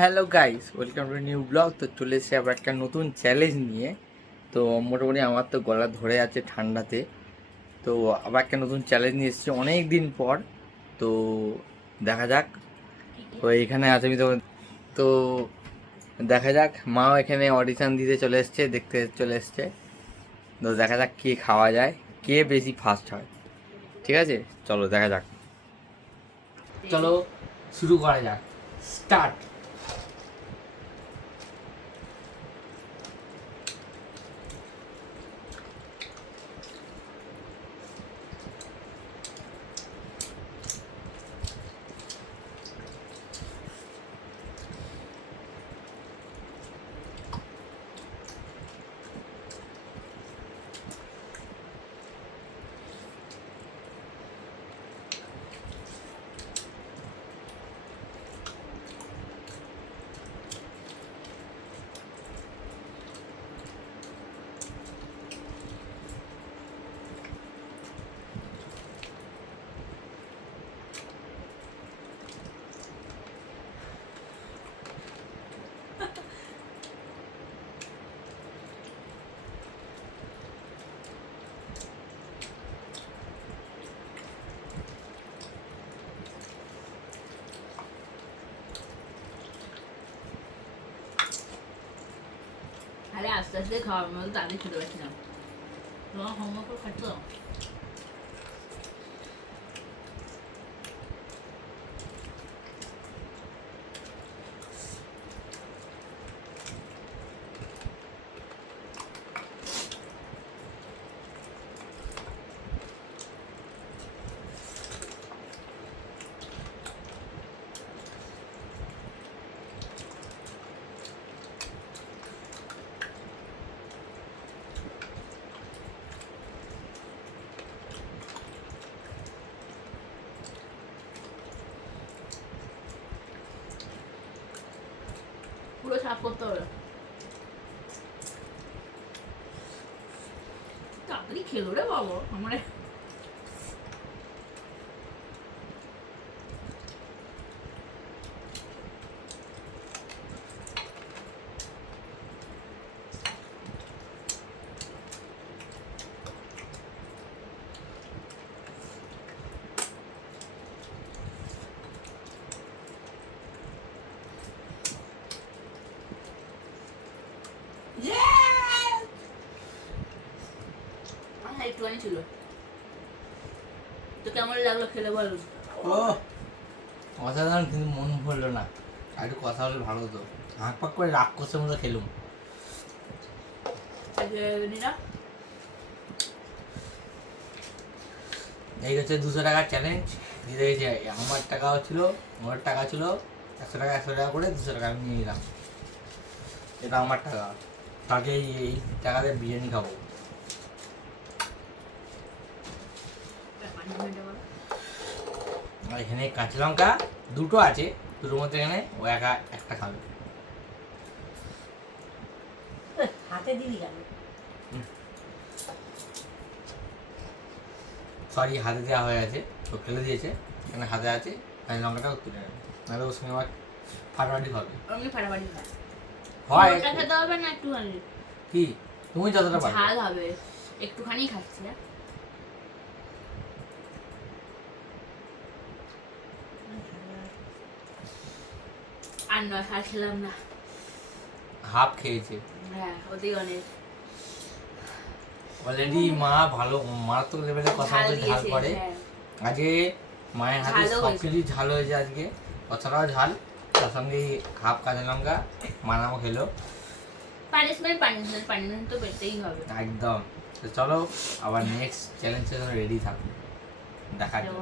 Hello guys, welcome to new blog. তো চলে এসেছি আবার একটা নতুন চ্যালেঞ্জ নিয়ে। তো মোটামুটি আমার তো গলা ধরে আছে ঠান্ডাতে। তো আবার একটা নতুন চ্যালেঞ্জ নিয়ে এসেছি অনেক দিন পর। তো দেখা যাক। তো এখানে আছে আমি তো দেখা যাক। মাও এখানে অডিশন দিতে চলে এসছে, দেখতে চলে এসছে। তো দেখা যাক কে খাওয়া যায়, কে বেশি ফাস্ট হয়। ঠিক আছে, চলো দেখা যাক। চলো শুরু করা যাক। স্টার্ট। আরে আস্তে আস্তে খাওয়ার মতো তাদের খেতে পারছি না। তোমার হোমওয়ার্ক খাচ্ছ? পুরো সাফ করতে হবে। তাড়াতাড়ি খেলো রে বাবা আমার। একটুখানি ছিল। তো কেমন লাগলো খেলে বল? ও অসাধারণ, কিন্তু মন ভরলো না। আর একটু কথা বলে ভালো হতো। হাঁক পাক করে রাক্ষসের মতো খেলুম। এই হচ্ছে 200 টাকার চ্যালেঞ্জ দিতে গেছে। আমার টাকাও ছিল, আমার টাকা ছিল 100 টাকা করে 200 টাকা আমি নিয়ে নিলাম। এটা আমার টাকা, তাকে এই টাকাতে বিরিয়ানি খাবো। আর এখানে কাঁচা লঙ্কা দুটো আছে, দুটোর মধ্যে এখানে ও একটা খাবে। হাতে দিবি কেন? সরি, হাতে দেওয়া হয়ে আছে, তো ফেলে দিয়েছে। এখানে হাতে আছে, তাই লঙ্কাটাও তুলে নেবে, নাহলে ওর সঙ্গে আমার ফাটাফাটি হবে। আমি ফাটাফাটি খাই। হয় ওটা খেতে হবে না একটুখানি? কি তুমি যতটা পারো। ঝাল হবে, একটুখানি খাচ্ছি। আর নয়, আর খেলাম না। হাফ খেয়েছে হ্যাঁ, ওতেই অনেক। অলরেডি। মা ভালো মারাত্মক লেভেলের কথা ঝাল বলে ঝাল দিয়েছে, করে। হ্যাঁ। আজকে মায়ের হাতে ঝালও সব হয়েছে। কিছুই ঝাল হয়েছে আজকে, কতটাও ঝাল। তার সঙ্গে হাফ কাঁচা লঙ্কা মানামো খেলো। পানিশমেন্ট পানিশমেন্ট পানিশমেন্ট তো পেতেই হবে। একদম। তো চলো আবার নেক্সট চ্যালেঞ্জের জন্য রেডি থাকো, দেখা যাবে।